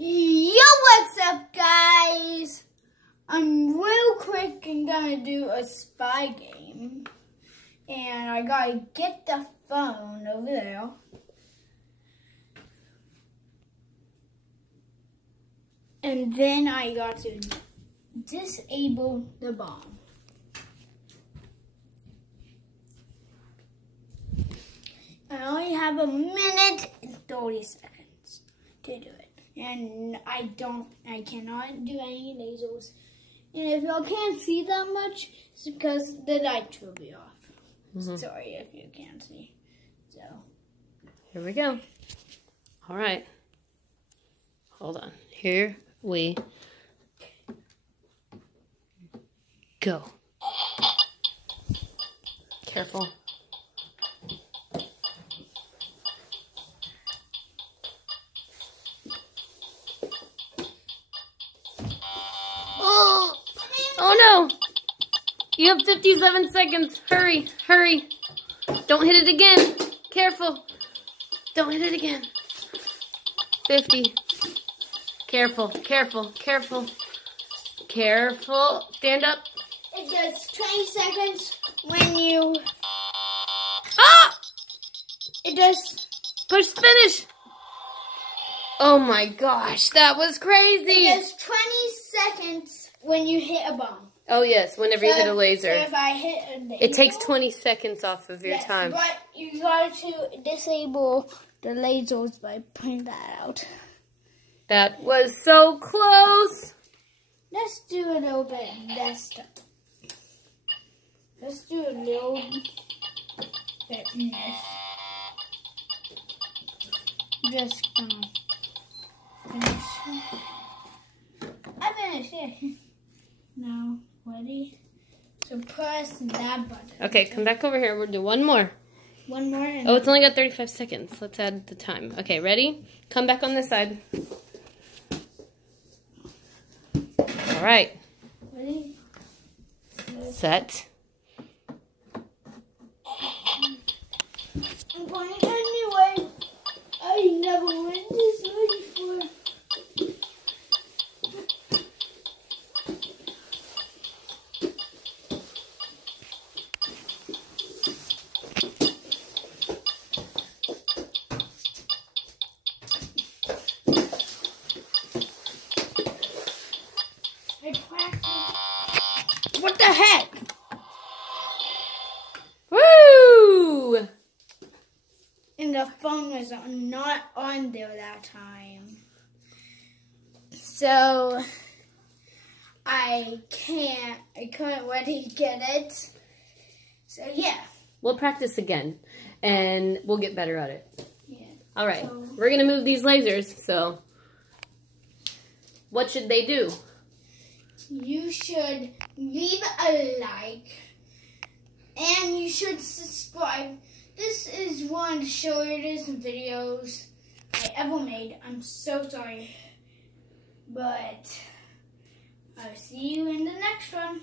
Yo, what's up, guys? I'm real quick and gonna do a spy game. And I gotta get the phone over there. And then I got to disable the bomb. I only have a minute and 30 seconds to do it. And I cannot do any lasers. And if y'all can't see that much, it's because the lights will be off. Sorry if you can't see. So, here we go. All right. Hold on. Here we go. Careful. Oh no! You have 57 seconds. Hurry, hurry. Don't hit it again. Careful. Don't hit it again. 50. Careful, careful, careful. Careful. Stand up. it does 20 seconds when you... Ah! It does... Push finish. Oh my gosh, that was crazy. It does 20 seconds when you hit a bomb. Oh yes, whenever you hit a laser. So if I hit a laser, it takes 20 seconds off of your time. But you got to disable the lasers by putting that out. That was so close. Let's do a little bit of this. Let's do a little bit in this. Just gonna finish. I finished it. Now, ready? So press that button. Okay, come back over here. We'll do one more. One more. Oh, it's only got 35 seconds. Let's add the time. Okay, ready? Come back on this side. All right. Ready? Set. I'm going anyway. I never went this way before. What the heck? Woo! And the phone was not on there that time. So I couldn't really get it. So yeah. We'll practice again and we'll get better at it. Yeah. All right. So, we're going to move these lasers. So what should they do? you should leave a like and you should subscribe. This is one of the shortest videos I ever made. I'm so sorry. But I'll see you in the next one.